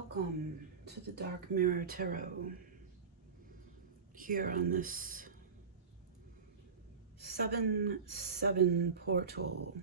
Welcome to the Dark Mirror Tarot here on this 7/7 portal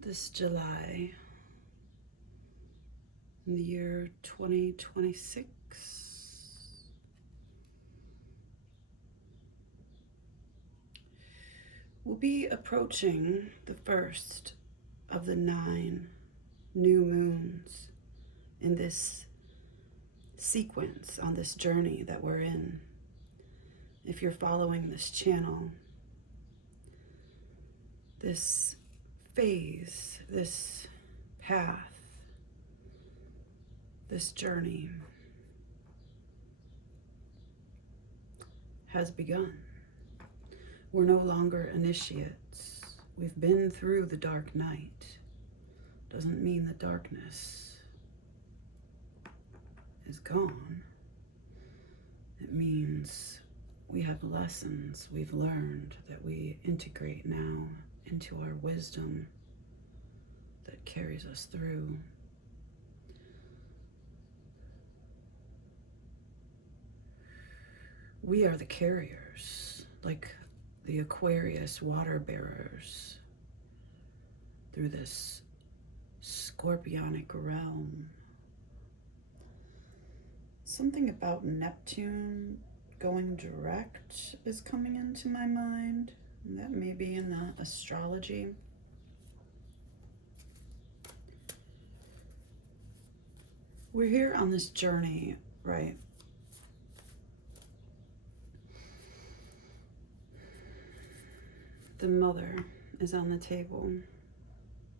this July in the year 2026. We'll be approaching the first of the 9 new moons in this sequence on this journey that we're in. If you're following this channel, this phase, this path, this journey has begun. We're no longer initiates. We've been through the dark night. Doesn't mean the darkness is gone. It means we have lessons we've learned that we integrate now into our wisdom that carries us through. We are the carriers, like the Aquarius water bearers through this scorpionic realm. Something about Neptune going direct is coming into my mind. That may be in the astrology. We're here on this journey, right? The mother is on the table.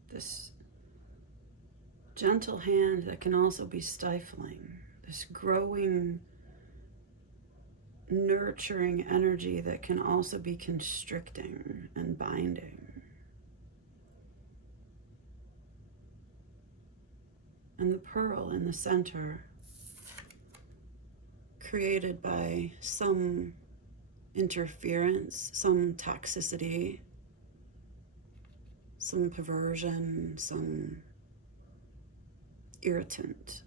This gentle hand that can also be stifling. This growing, nurturing energy that can also be constricting and binding. And the pearl in the center, created by some interference, some toxicity, some perversion, some irritant,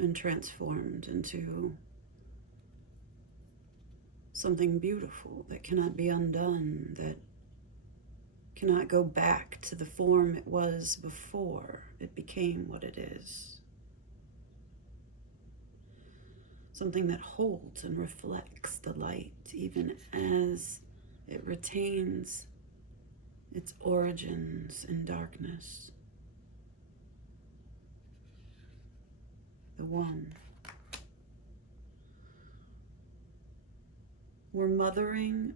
and transformed into something beautiful that cannot be undone, that cannot go back to the form it was before it became what it is. Something that holds and reflects the light even as it retains its origins in darkness. The one. We're mothering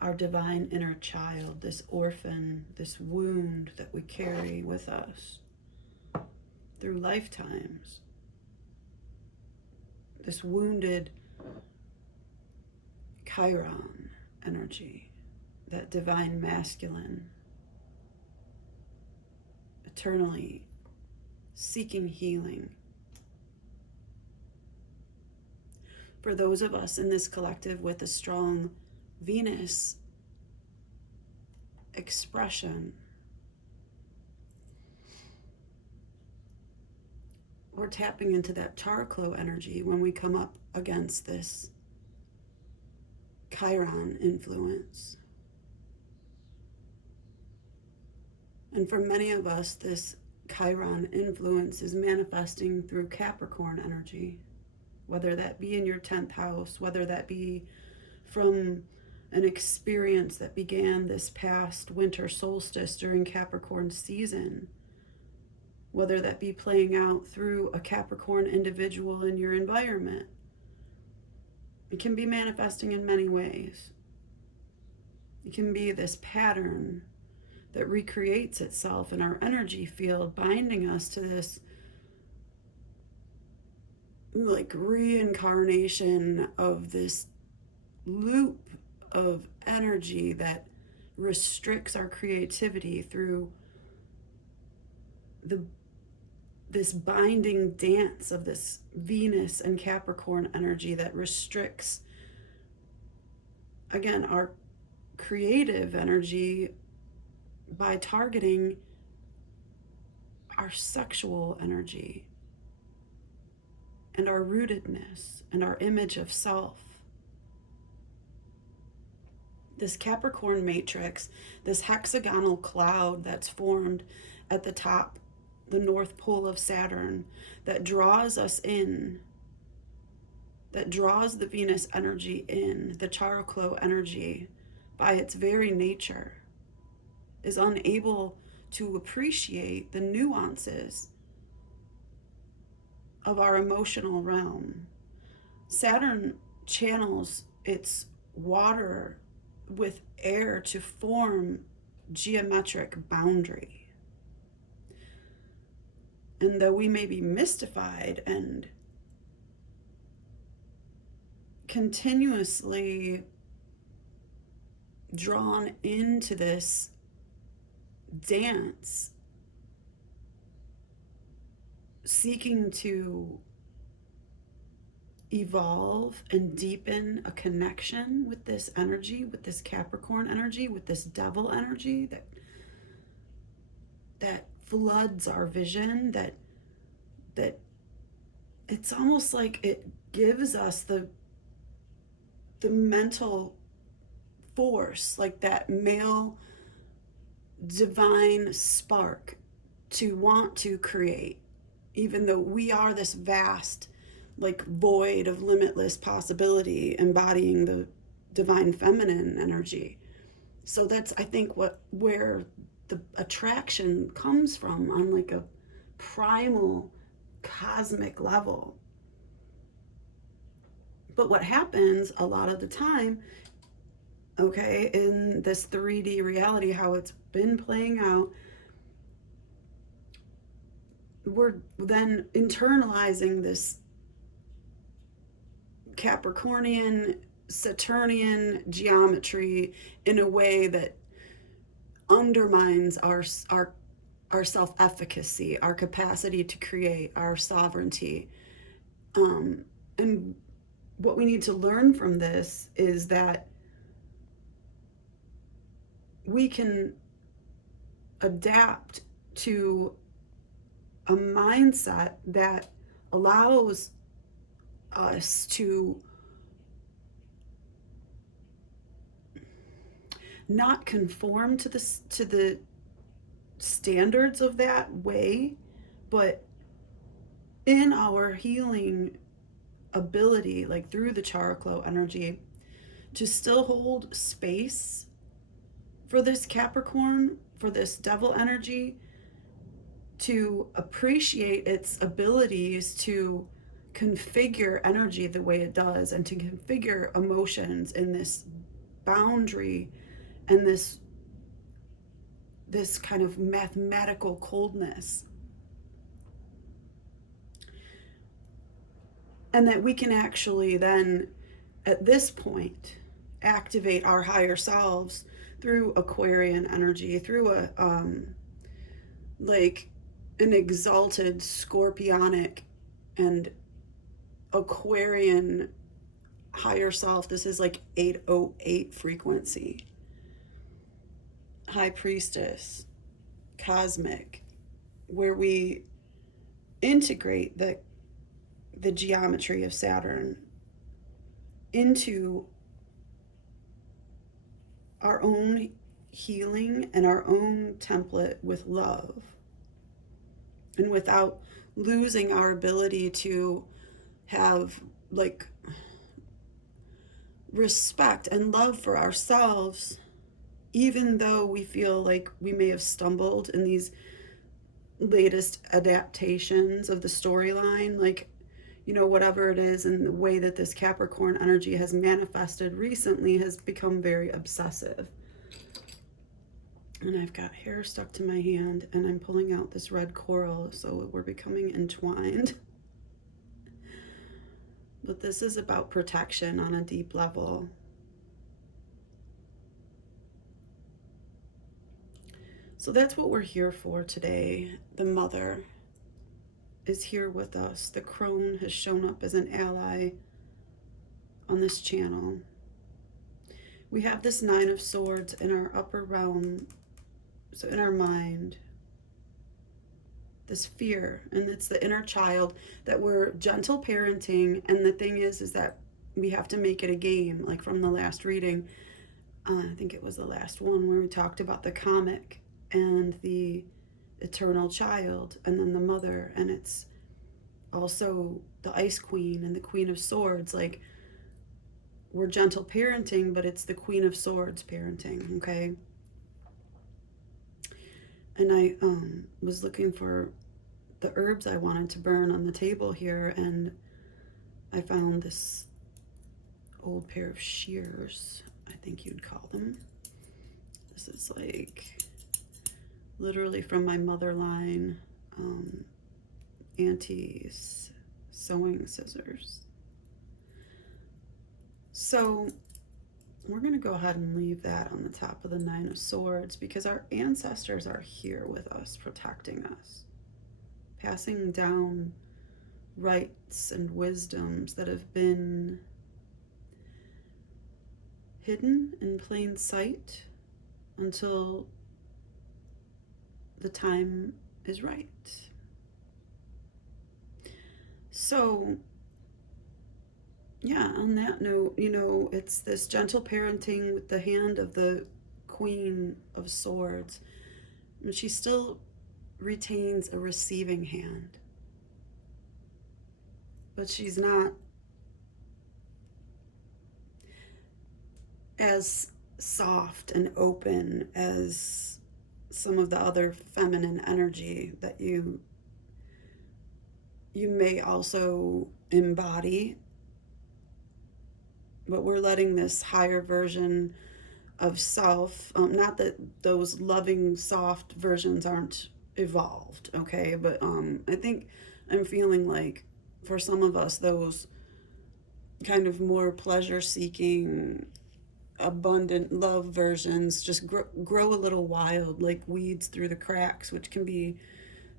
our divine inner child, this orphan, this wound that we carry with us through lifetimes. This wounded Chiron energy, that divine masculine, eternally seeking healing. For those of us in this collective with a strong Venus expression, we're tapping into that charclo energy when we come up against this Chiron influence. And for many of us, this Chiron influence is manifesting through Capricorn energy, whether that be in your 10th house, whether that be from an experience that began this past winter solstice during Capricorn season, whether that be playing out through a Capricorn individual in your environment. It can be manifesting in many ways. It can be this pattern that recreates itself in our energy field, binding us to this like reincarnation of this loop of energy that restricts our creativity through this binding dance of this Venus and Capricorn energy that restricts, again, our creative energy by targeting our sexual energy and our rootedness and our image of self. This Capricorn matrix, this hexagonal cloud that's formed at the top, the North Pole of Saturn, that draws us in, that draws the Venus energy in, the Charoklo energy, by its very nature, is unable to appreciate the nuances of our emotional realm. Saturn channels its water with air to form geometric boundary. And though we may be mystified and continuously drawn into this dance, seeking to evolve and deepen a connection with this energy, with this Capricorn energy, with this devil energy that floods our vision, that it's almost like it gives us the mental force, like that male divine spark to want to create, even though we are this vast, like, void of limitless possibility, embodying the divine feminine energy. So that's, I think, where the attraction comes from on like a primal cosmic level. But what happens a lot of the time, okay, in this 3D reality, how it's been playing out, we're then internalizing this Capricornian, Saturnian geometry in a way that undermines our self-efficacy, our capacity to create, our sovereignty. And what we need to learn from this is that we can adapt to a mindset that allows us to not conform to the standards of that way, but in our healing ability, like through the Charoklo energy, to still hold space for this Capricorn, for this devil energy, to appreciate its abilities to configure energy the way it does, and to configure emotions in this boundary and this kind of mathematical coldness. And that we can actually then, at this point, activate our higher selves through Aquarian energy, through like an exalted scorpionic and Aquarian higher self. This is like 808 frequency. High priestess, cosmic, where we integrate the geometry of Saturn into our own healing and our own template with love, and without losing our ability to have like respect and love for ourselves, even though we feel like we may have stumbled in these latest adaptations of the storyline, like, you know, whatever it is, and the way that this Capricorn energy has manifested recently has become very obsessive. And I've got hair stuck to my hand, and I'm pulling out this red coral, so we're becoming entwined. But this is about protection on a deep level. So that's what we're here for today. The mother is here with us. The crone has shown up as an ally on this channel. We have this 9 of Swords in our upper realm, so in our mind. this fear, and it's the inner child that we're gentle parenting. And the thing is that we have to make it a game, like from the last reading. I think it was the last one where we talked about the comic and the eternal child and then the mother, and it's also the ice queen and the queen of swords. Like, we're gentle parenting, but it's the queen of swords parenting, okay? And I was looking for the herbs I wanted to burn on the table here, and I found this old pair of shears, I think you'd call them. This is like literally from my mother line, auntie's sewing scissors. So we're going to go ahead and leave that on the top of the Nine of Swords, because our ancestors are here with us, protecting us, passing down rights and wisdoms that have been hidden in plain sight until the time is right. So, yeah, on that note, it's this gentle parenting with the hand of the Queen of Swords. And she still retains a receiving hand. But she's not as soft and open as some of the other feminine energy that you may also embody. But we're letting this higher version of self, not that those loving, soft versions aren't evolved, okay? But I think I'm feeling like for some of us, those kind of more pleasure-seeking, abundant love versions just grow a little wild, like weeds through the cracks, which can be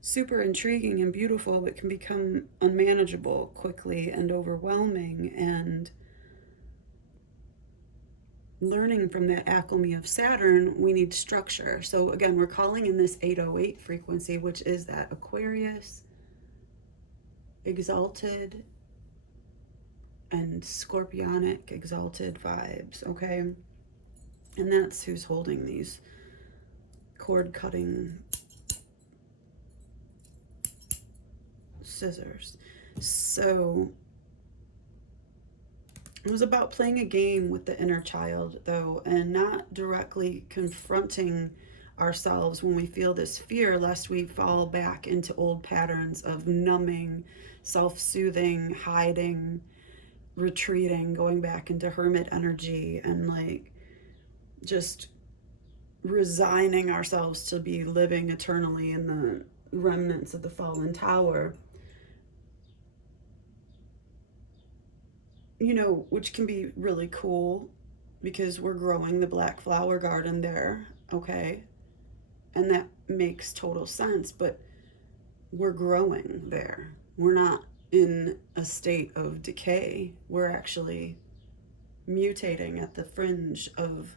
super intriguing and beautiful, but can become unmanageable quickly and overwhelming. And learning from that alchemy of Saturn, we need structure. So again, we're calling in this 808 frequency, which is that Aquarius, exalted, and scorpionic exalted vibes, okay? And that's who's holding these cord cutting scissors. So it was about playing a game with the inner child, though, and not directly confronting ourselves when we feel this fear, lest we fall back into old patterns of numbing, self-soothing, hiding, retreating, going back into hermit energy, and like just resigning ourselves to be living eternally in the remnants of the fallen tower. Which can be really cool because we're growing the black flower garden there, okay? And that makes total sense, but we're growing there. We're not in a state of decay. We're actually mutating at the fringe of